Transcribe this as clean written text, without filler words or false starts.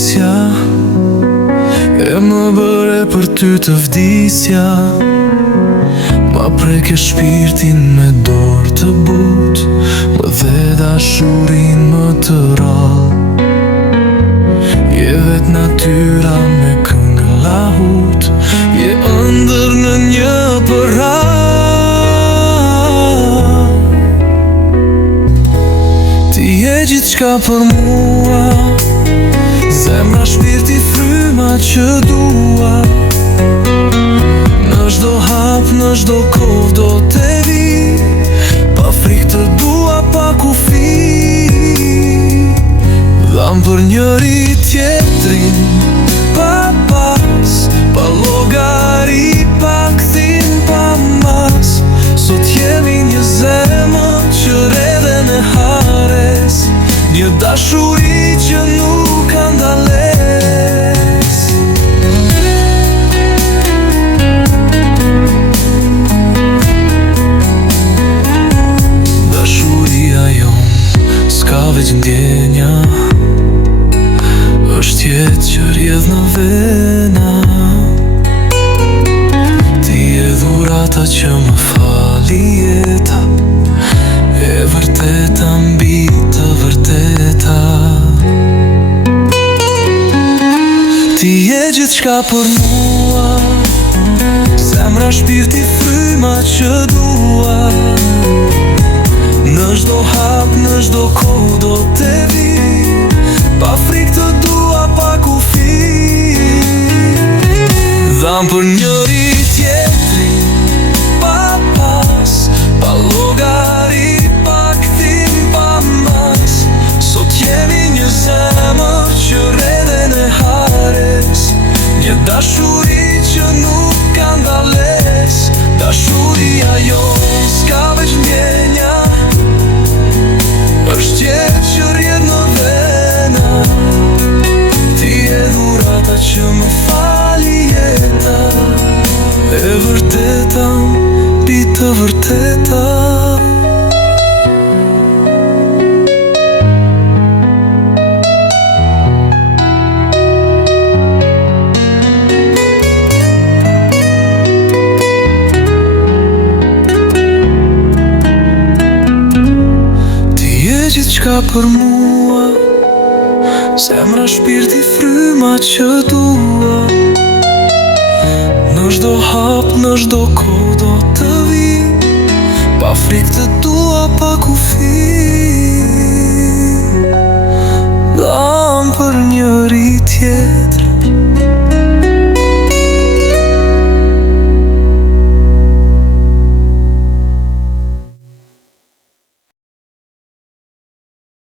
prisja, e më bëre për ty të vdisja. Ma preke shpirtin me dorë të but, më dhe dashurin më të rall. Je vet natyra me këngë lahut, je ëndër në një përrall. Ti je gjithçka për mua, zemra, shpirti, fryma që dua. Në çdo hap, në çdo kohë do të vi, pa frikë të dua, pa kufi. Dham për njëri tjetrin, pa pas, pa llogari, pa kthim, pa mas. Sot jemi një zemër që redhe në hares, një dashuri që nuk ka ndales. Dashuria jon s'ka veç ndjenja, është jetë që rjedh në vena. Ti e dhurata që më fali jeta, e vërteta mbi të vërteta. Ti je gjithçka për mua, zemra, shpirti, fryma që dua. Në çdo hap, në çdo kohë do të vi, pa frikë të dua, pa kufi. Dham për njëri tjetrin, pa pas, pa llogari, pa kthim, pa mas. Sot jemi një zemër që redhe në hares, një dashuri që nuk ka ndales. Dashuria jon s'ka veç ndjenja, është jetë që rjedh në vena. Ti e dhurata që më fali jeta, e vërteta mbi të vërteta. Gjithçka për mua, zemra, shpirti, fryma që dua. Në çdo hap, në çdo kohë do të vi, pa frikë të dua, pa kufi.